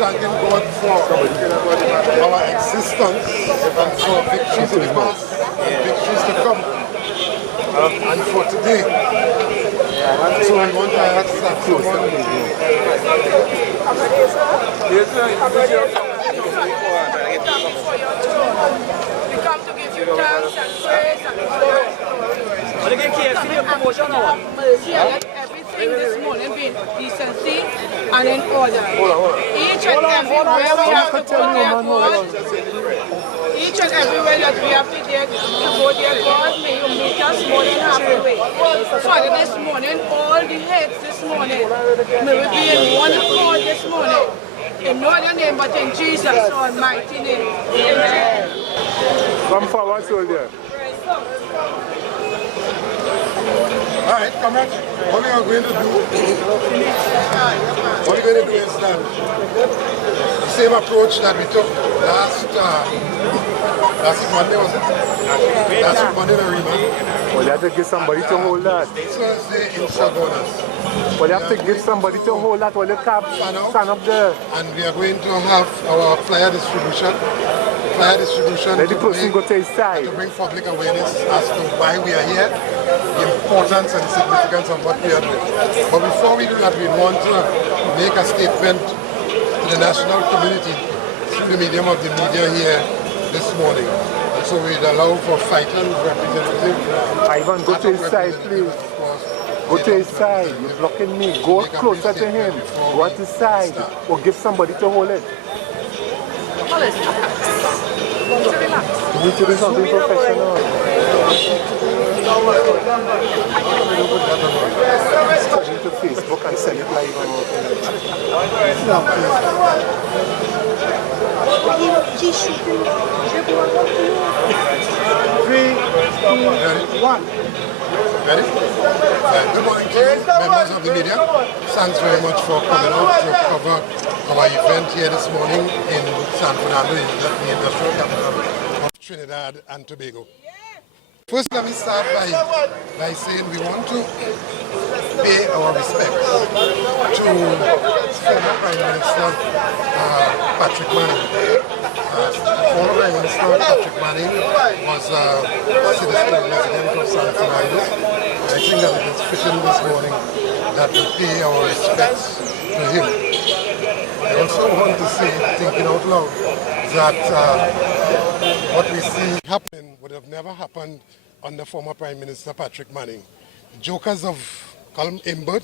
Thanking God for our existence and for victories in the past and victories to come. And for today. So I want to ask someone. We come to give you thanks and praise and glory. And have mercy and let everything this morning be in decency and in order. Each and everywhere we have to go there, God. Each and everywhere that we have to go there, God, may you meet us more than halfway. Father, this morning, all the heads this morning, may we be in one accord this morning. In no other name but in Jesus' almighty name. Amen. Come forward, soldier. All right, comrades, what we are going to do, is the same approach that we took last Monday, was it? Last Monday, the remand. Well, you have to give somebody to hold that. Thursday in Shagonas. Well, you have to give somebody to hold that while you can't stand up there. And we are going to have our flyer distribution. Let the person go to his side. To bring public awareness as to why we are here, the importance and significance of what we are doing. But before we do that, we want to make a statement to the national community through the medium of the media here this morning. And so we'd allow for FITUN representative. Ivan, go to his side, please. Go to his side. You're blocking me. Go closer to him. Go at his side. Or give somebody to hold it. Hollis, relax. You need to do something professional. Put it to Facebook and send it live on our page. Three, two, one. Ready? Good morning, members of the media. Thanks very much for coming out to cover our event here this morning in San Fernando, the industrial capital of Trinidad and Tobago. First, let me start by saying we want to pay our respects to former Prime Minister Patrick Manning. Former Prime Minister Patrick Manning was a citizen resident of San Fernando. I think that it is fitting this morning that we pay our respects to him. I also want to say, thinking out loud, that what we see happening would have never happened under former Prime Minister Patrick Manning. Jokers of Colm Imbert,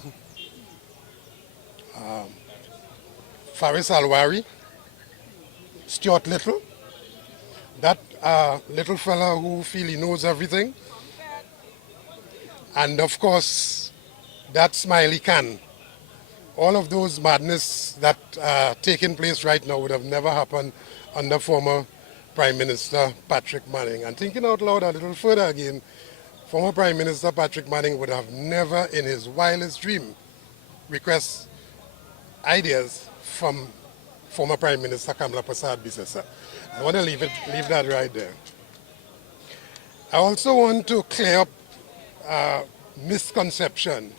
Faris Alwari, Stuart Little, that little fella who feels he knows everything, and of course that Smiley Can. All of those madness that are taking place right now would have never happened under former Prime Minister Patrick Manning. And thinking out loud a little further again, former Prime Minister Patrick Manning would have never in his wildest dream request ideas from former Prime Minister Kamla Prasad Bisesa. I want to leave that right there. I also want to clear up misconception,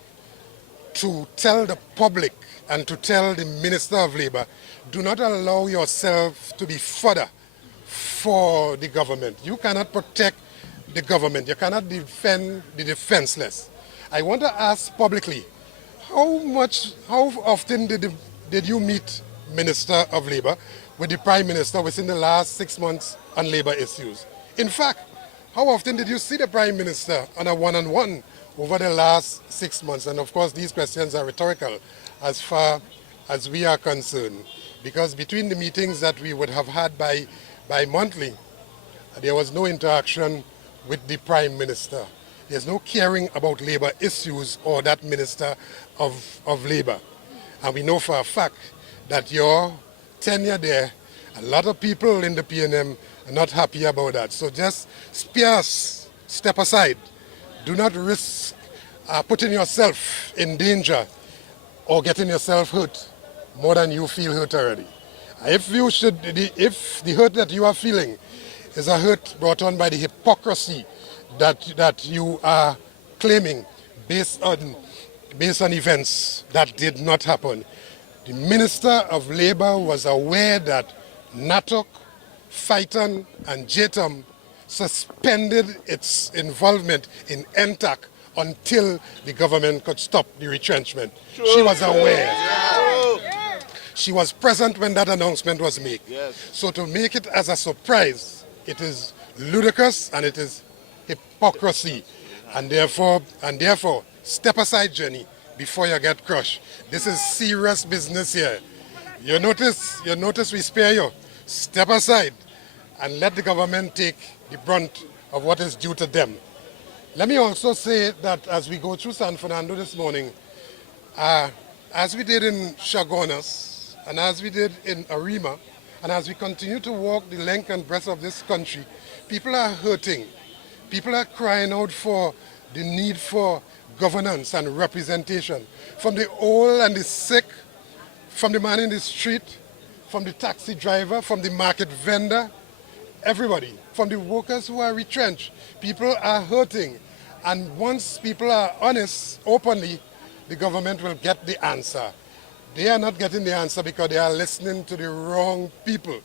to tell the public and to tell the Minister of Labour, do not allow yourself to be fodder for the government. You cannot protect the government. You cannot defend the defenseless. I want to ask publicly, how often did you meet Minister of Labour with the Prime Minister within the last 6 months on labour issues? In fact, how often did you see the Prime Minister on a one-on-one over the last 6 months? And of course, these questions are rhetorical as far as we are concerned, because between the meetings that we would have had bi-monthly, there was no interaction with the Prime Minister. There's no caring about labour issues or that Minister of Labour. And we know for a fact that your tenure there, a lot of people in the PNM are not happy about that. So just step aside. Do not risk putting yourself in danger or getting yourself hurt more than you feel hurt already. If the hurt that you are feeling is a hurt brought on by the hypocrisy that you are claiming, based on events that did not happen. The Minister of Labour was aware that NATUC, FITUN and JTUM suspended its involvement in NTAC until the government could stop the retrenchment. She was aware. She was present when that announcement was made. So to make it as a surprise, it is ludicrous and it is hypocrisy. And therefore, step aside, Jenny, before you get crushed. This is serious business here. You notice we spare you. Step aside and let the government take the brunt of what is due to them. Let me also say that as we go through San Fernando this morning, as we did in Chaguanas, and as we did in Arima, and as we continue to walk the length and breadth of this country, people are hurting. People are crying out for the need for governance and representation. From the old and the sick, from the man in the street, from the taxi driver, from the market vendor, everybody, from the workers who are retrenched. People are hurting. And once people are honest, openly, the government will get the answer. They are not getting the answer because they are listening to the wrong people.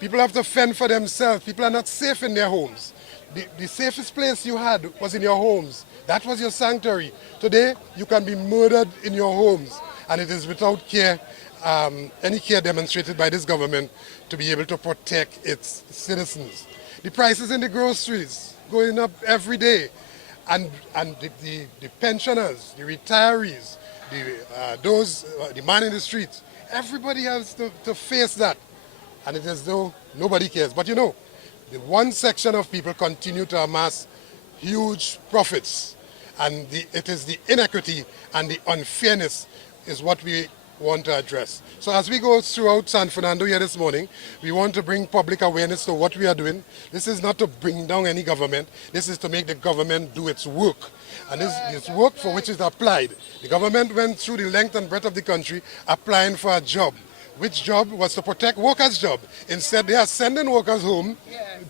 People have to fend for themselves. People are not safe in their homes. The safest place you had was in your homes. That was your sanctuary. Today, you can be murdered in your homes. And it is without care, any care demonstrated by this government to be able to protect its citizens. The prices in the groceries going up every day. And the pensioners, the retirees, the man in the streets, everybody has to face that. And it is as though nobody cares. But you know, the one section of people continue to amass huge profits. And it is the inequity and the unfairness is what we want to address. So as we go throughout San Fernando here this morning, we want to bring public awareness to what we are doing. This is not to bring down any government. This is to make the government do its work. And this work for which is applied. The government went through the length and breadth of the country applying for a job. Which job was to protect workers' job. Instead, they are sending workers home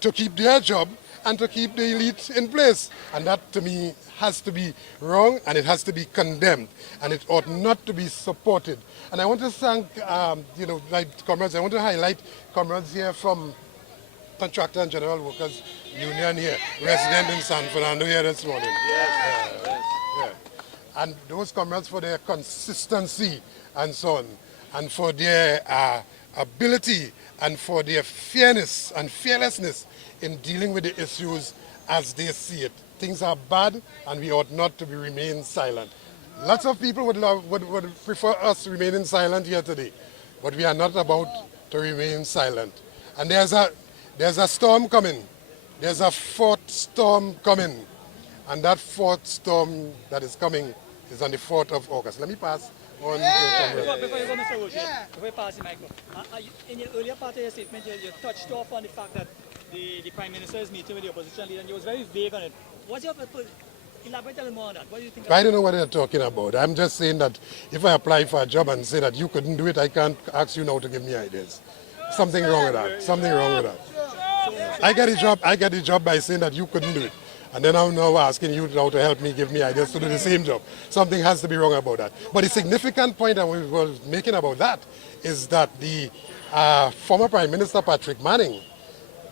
to keep their job and to keep the elite in place. And that, to me, has to be wrong and it has to be condemned. And it ought not to be supported. And I want to thank, my comrades, I want to highlight comrades here from Contractor and General Workers Union here, resident in San Fernando here this morning. And those comrades for their consistency and so on, and for their ability and for their fairness and fearlessness in dealing with the issues as they see it. Things are bad and we ought not to remain silent. Lots of people would prefer us remaining silent here today, but we are not about to remain silent. And there's a storm coming. There's a fourth storm coming. And that fourth storm that is coming is on the 4th of August. Let me pass on to Before you go, Mr. Roger, before you pass the mic, in your earlier part of your statement, you touched off on the fact that the Prime Minister is meeting with the opposition leader and you was very vague on it. What's your elaborate a little more on that? What do you think? I don't know what they're talking about. I'm just saying that if I apply for a job and say that you couldn't do it, I can't ask you now to give me ideas. Something wrong with that. Something wrong with that. I get the job by saying that you couldn't do it. And then I'm now asking you now to help me, give me ideas to do the same job. Something has to be wrong about that. But the significant point that we were making about that is that the former Prime Minister Patrick Manning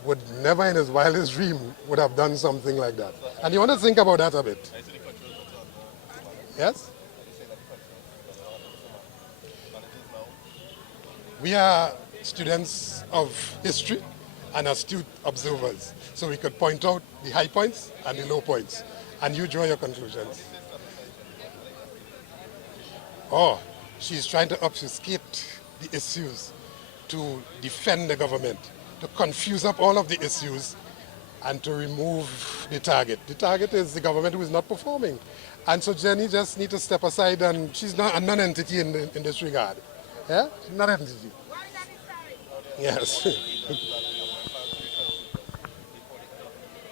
would never in his wildest dream would have done something like that. And you want to think about that a bit. Yes? We are students of history and astute observers. So we could point out the high points and the low points. And you draw your conclusions. Oh, she's trying to obfuscate the issues to defend the government, to confuse up all of the issues and to remove the target. The target is the government who is not performing. And so Jenny just needs to step aside and she's not a non-entity in this regard. Yeah? She's not an entity. Yes.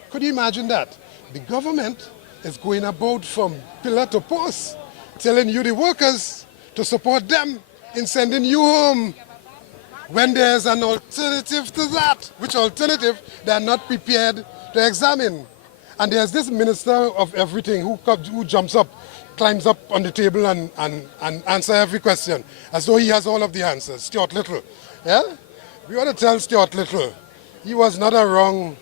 Could you imagine that? The government is going about from pillar to post, telling you the workers to support them in sending you home when there's an alternative to that. Which alternative they are not prepared to examine. And there's this minister of everything who jumps up, climbs up on the table and answer every question as though he has all of the answers. Stuart Little. Yeah? We want to tell Stuart Little, he was not wrong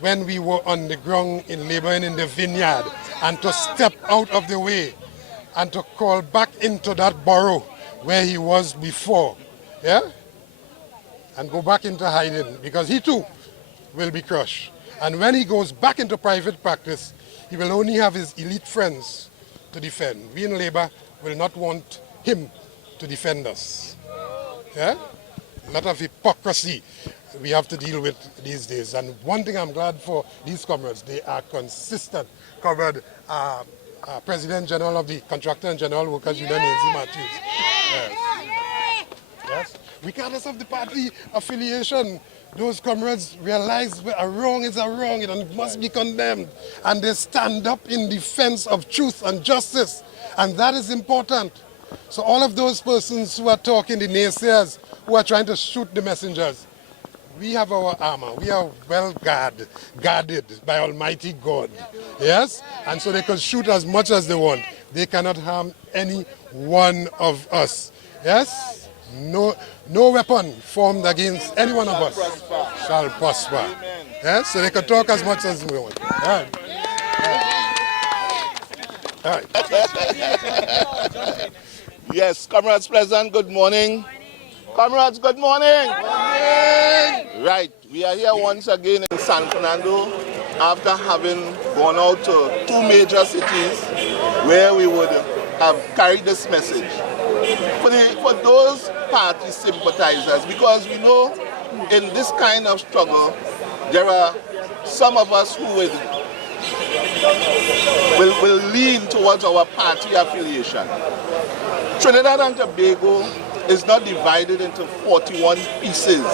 when we were on the ground in laboring in the vineyard, and to step out of the way and to crawl back into that burrow where he was before. Yeah? And go back into hiding, because he too will be crushed. And when he goes back into private practice, he will only have his elite friends to defend. We in Labour will not want him to defend us. Yeah? A lot of hypocrisy we have to deal with these days. And one thing I'm glad for these comrades, they are consistent. Comrade President General of the Contractor and General Workers Union, Nancy Matthews. Yes. Yes. Regardless of the party affiliation, those comrades realize a wrong is a wrong and it must be condemned. And they stand up in defense of truth and justice. And that is important. So all of those persons who are talking, the naysayers, who are trying to shoot the messengers, we have our armor. We are well guarded by Almighty God. Yes? And so they can shoot as much as they want. They cannot harm any one of us. Yes? No weapon formed against any one of us shall prosper. Yes? So they can talk as much as we want. All right. All right. Yes, comrades present, good morning. Comrades, good morning. Good morning. Right, we are here once again in San Fernando after having gone out to two major cities where we would have carried this message. For those party sympathizers, because we know in this kind of struggle, there are some of us who will lean towards our party affiliation. Trinidad and Tobago is not divided into 41 pieces,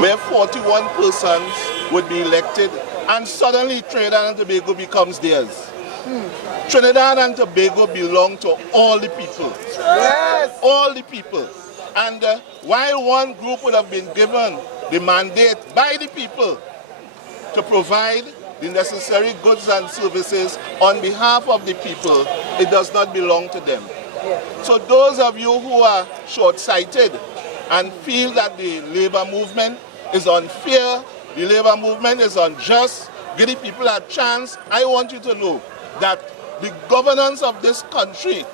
where 41 persons would be elected, and suddenly Trinidad and Tobago becomes theirs. Trinidad and Tobago belong to all the people. Yes. All the people. And while one group would have been given the mandate by the people to provide the necessary goods and services on behalf of the people, it does not belong to them. So those of you who are short-sighted and feel that the labor movement is unfair, the labor movement is unjust, give the people a chance, I want you to know that the governance of this country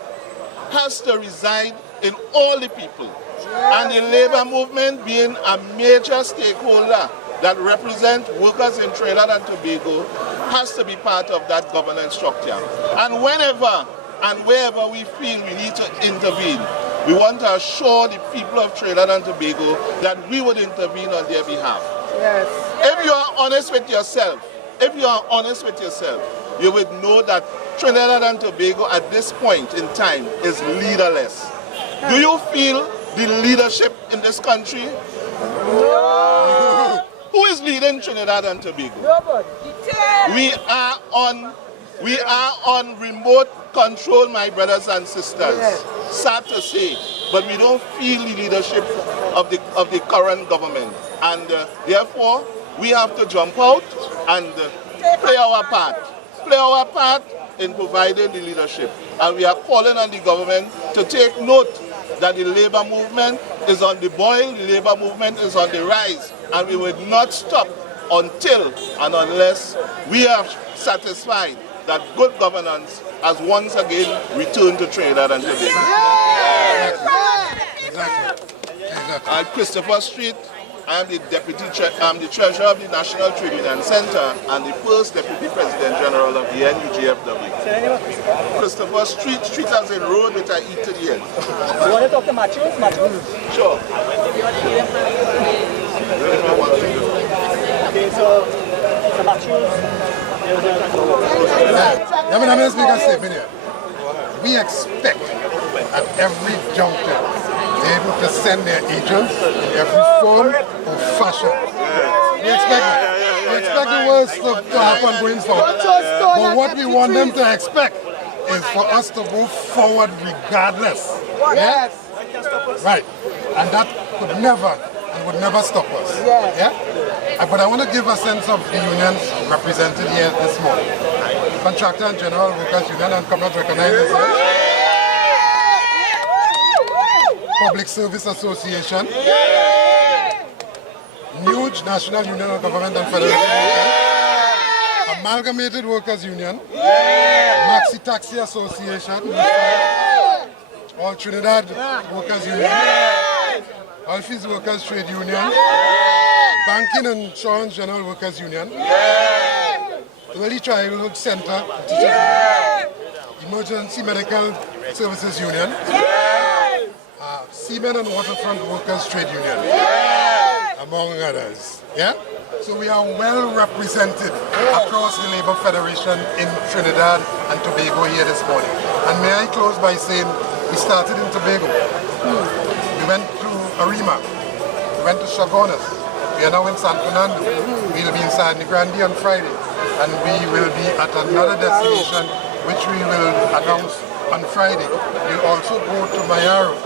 has to reside in all the people. And the labor movement being a major stakeholder that represents workers in Trinidad and Tobago has to be part of that governance structure. And whenever and wherever we feel we need to intervene, we want to assure the people of Trinidad and Tobago that we would intervene on their behalf. Yes. If you are honest with yourself, you would know that Trinidad and Tobago at this point in time is leaderless. Do you feel the leadership in this country? No. Who is leading Trinidad and Tobago? Nobody. We are on remote control, my brothers and sisters. Yes. Sad to say, but we don't feel the leadership of the current government, and therefore we have to jump out and play our part in providing the leadership. And we are calling on the government to take note that the labor movement is on the boil, the labor movement is on the rise, and we will not stop until and unless we are satisfied that good governance has once again returned to Trinidad and Tobago. At Christopher Street, I am the the treasurer of the National Trade Union Center and the first deputy president general of the NUGFW. Christopher Street as in road which I eat to the end. You want to talk to Matthews? Sure. Okay, so Matthews. Let me speak a statement here. We expect at every juncture they able to send their agents in every form or fashion. We expect the worst to happen going forward. But what we want them to expect is for us to move forward regardless. Yes. Right. And that could never and would never stop us. Yes. Yeah? But I want to give a sense of the unions represented here this morning. Contractor and General Workers Union, and come not recognize this. Public Service Association. Nuge National Union of Government and Federal Workers. Amalgamated Workers Union. Maxi Taxi Association. All Trinidad Workers Union. Alphys Workers Trade Union. Banking and Insurance General Workers Union. Early Childhood Center. Emergency Medical Services Union. Seamen and Waterfront Workers Trade Union. Among others. Yeah? So we are well represented across the Labour Federation in Trinidad and Tobago here this morning. And may I close by saying we started in Tobago. We went to Arima. We went to Chagonas. We are now in San Fernando. We will be in San Grande on Friday. And we will be at another destination which we will announce on Friday. We'll also go to Mayaro.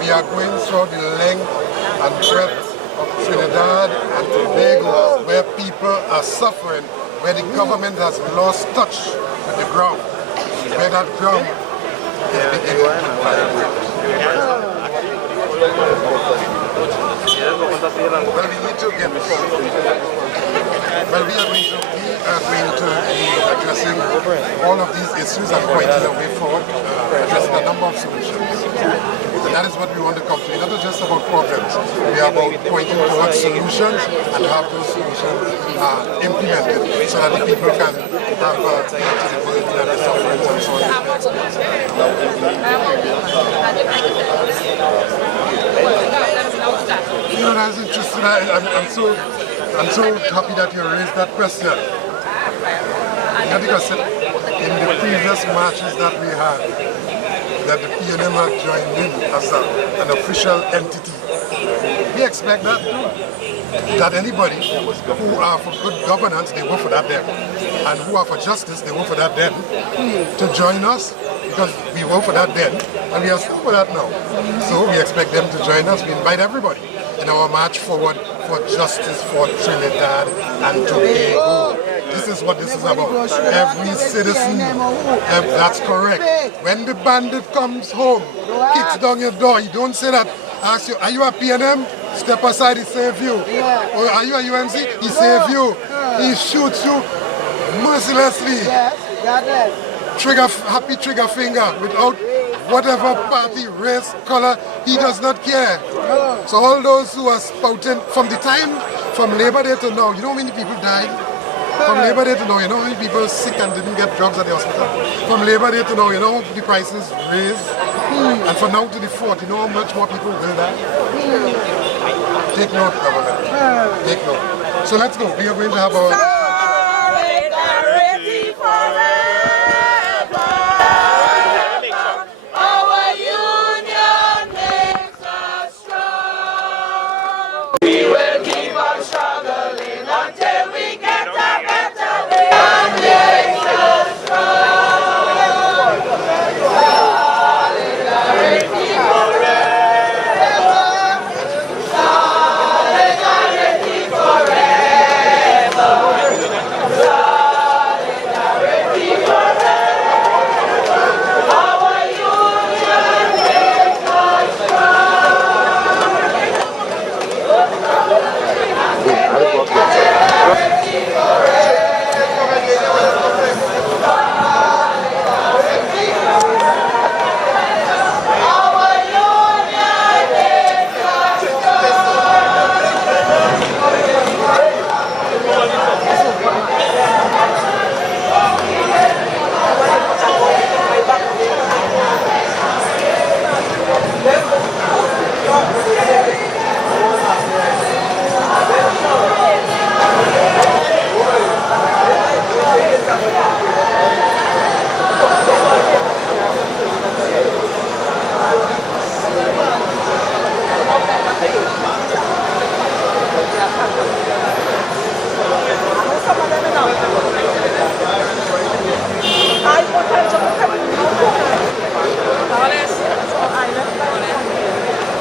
We are going through the length and breadth of Trinidad and Tobago, where people are suffering, where the government has lost touch with the ground, where that ground is beginning to vibrate. Well, we need to get well, we are going to be addressing all of these issues and pointing a way forward, addressing a number of solutions. And that is what we want to come to. It's not just about problems. We are about pointing towards solutions and have those solutions implemented so that the people can have to the burden and the sufferings and so on. You know, that's interesting. I'm so happy that you raised that question. Because in the previous matches that we had, that the PNM had joined in as an official entity. We expect that anybody who are for good governance, they vote for that then. And who are for justice, they vote for that then. To join us, because we vote for that then, and we are still for that now. So we expect them to join us. We invite everybody in our march forward for justice for Trinidad and Tobago. This is what this is about. Every citizen, that's correct. When the bandit comes home, kicks down your door, you don't say that, ask you, are you a PNM? Step aside, he save you. Or are you a UNC? He save you. He shoots you mercilessly. Happy trigger finger without whatever party, race, color, he does not care. So all those who are spouting, from the time, from Labor Day to now, you know how many people died? From Labor Day to now, you know how many people sick and didn't get drugs at the hospital? From Labor Day to now, you know the prices raised? And from now to the 4th, you know how much more people will die? Take note, government. Take note. So let's go. We are going to have our... Solidarity forever. Our union makes us strong. We will keep on struggling until we get a better day. And makes us strong. Solidarity forever. Solidarity forever. Solidarity forever. Our union makes us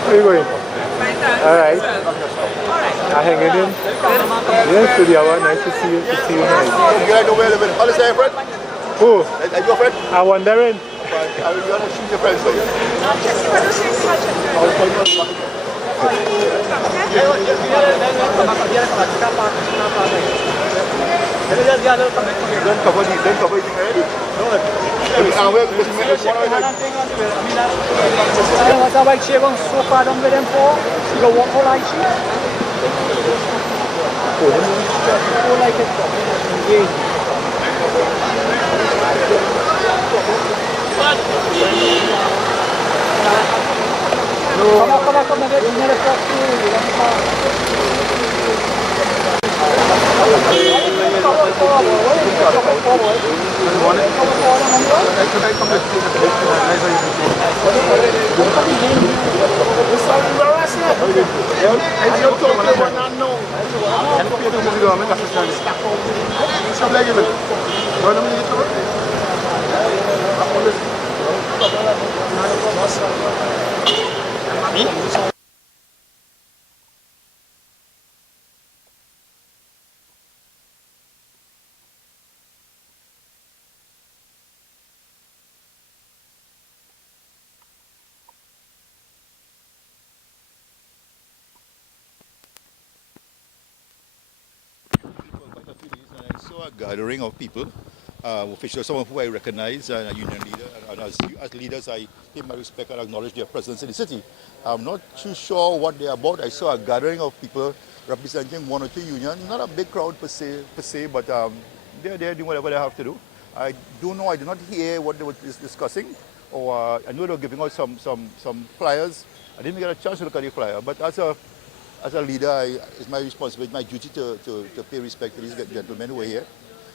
Where are you going? Alright. I'm hanging in. Yes, to the hour. Nice to see you. To see you nice. You like the way a little bit. Hollis, there, friend? Who? Are you a friend? I'm wondering. Are you going to shoot your friends for you? Don't cover it already. What's our white share so far done with them for? You go walk whole light sheet? Whole like it. Come on, I saw a gathering of people, officials, some of who I recognize, and a union leader, and as leaders I pay my respect and acknowledge their presence in the city. I'm not too sure what they're about. I saw a gathering of people representing one or two unions, not a big crowd per se, but they're doing whatever they have to do. I don't know, I did not hear what they were discussing, or I know they were giving out some flyers. I didn't get a chance to look at the flyer, but as a leader, it's my responsibility, my duty to pay respect to these gentlemen who are here.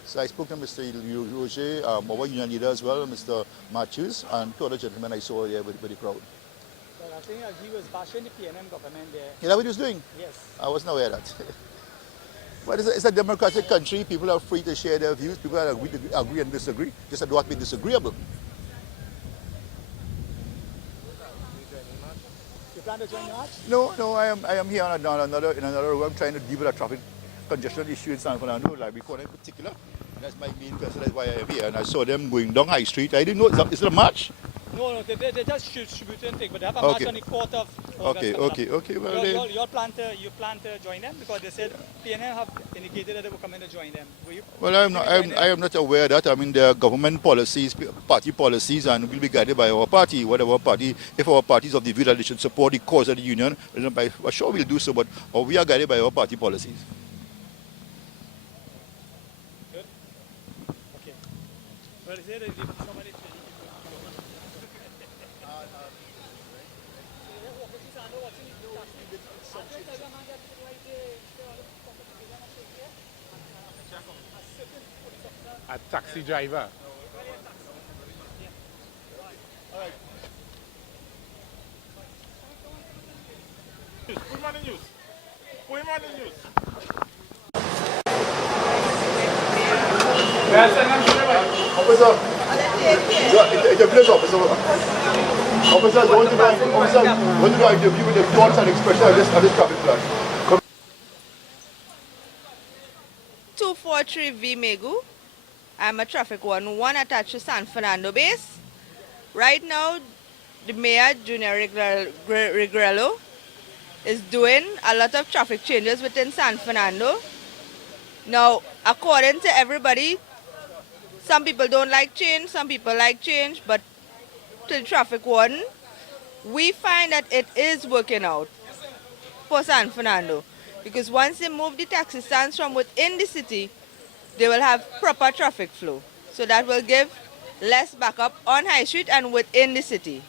So I spoke to Mr. Roger, our union leader as well, Mr. Matthews, and two other gentlemen I saw here with the crowd. Well, I think he was bashing the PNM government there. Is that what he was doing? Yes. I wasn't aware of that. But it's a democratic country. People are free to share their views. People are agree and disagree. Just do not be disagreeable. You plan to join the march? No, I am here in another room. I'm trying to deal with a traffic congestion issue in San Fernando, like before in particular. That's my main concern. That's why I am here. And I saw them going down High Street. I didn't know. Is it a march? No, they just distributing things, but they have a march on the 4th of August. Okay. Well, you plan to join them because they said PNM have indicated that they were coming to join them. Will you? Well, I am not aware of that. I mean, there are government policies, party policies, and we'll be guided by our party. Whatever party, if our party is of the view that they should support the cause of the union, well, sure we'll do so. But we are guided by our party policies. Good. Okay. Well, they said that somebody. A taxi driver. Put him on the news. Put him on the news. Officer, it's a place officer. Officer, I want to do an interview with the thoughts and expression of this traffic flash. 243 V Megu. I'm a traffic warden, one attached to San Fernando base. Right now, the Mayor, Junior Regrello, is doing a lot of traffic changes within San Fernando. Now, according to everybody, some people don't like change, some people like change, but to the traffic warden, we find that it is working out for San Fernando. Because once they move the taxi stands from within the city, they will have proper traffic flow. So that will give less backup on High Street and within the city.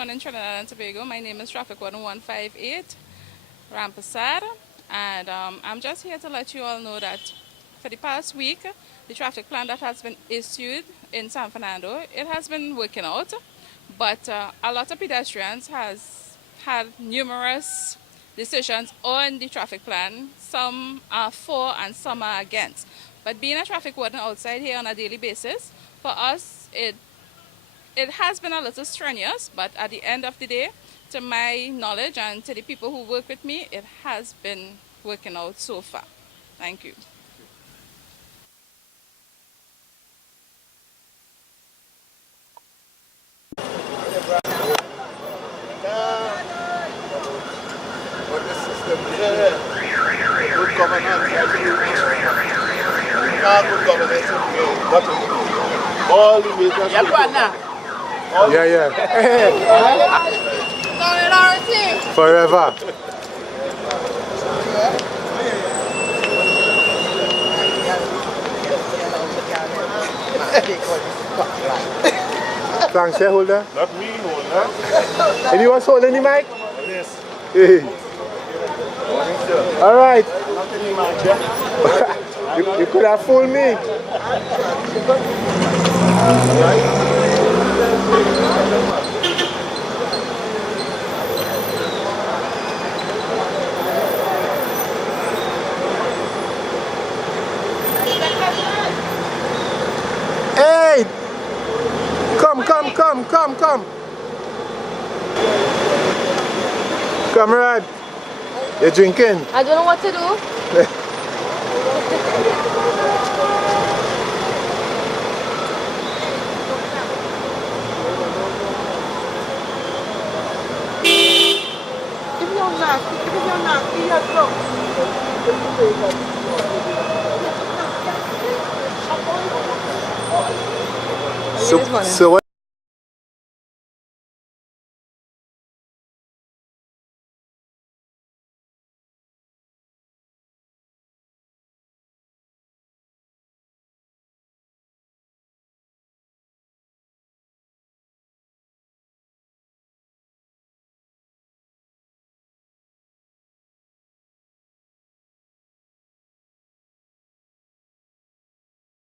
morning, Trinidad and Tobago. My name is Traffic 1158, Rampasad, and I'm just here to let you all know that for the past week, the traffic plan that has been issued in San Fernando, it has been working out, but a lot of pedestrians has had numerous decisions on the traffic plan. Some are for and some are against. But being a traffic warden outside here on a daily basis, for us, it has been a little strenuous, but at the end of the day, to my knowledge and to the people who work with me, it has been working out so far. Thank you. Good governance. Good governance. All the major. Yeah. Forever. Thanks, shareholder. Not me, holder. And you was holding the mic? Yes. Hey. All right. you could have fooled me. Hey! Come. Comrade, you're drinking? I don't know what to do. So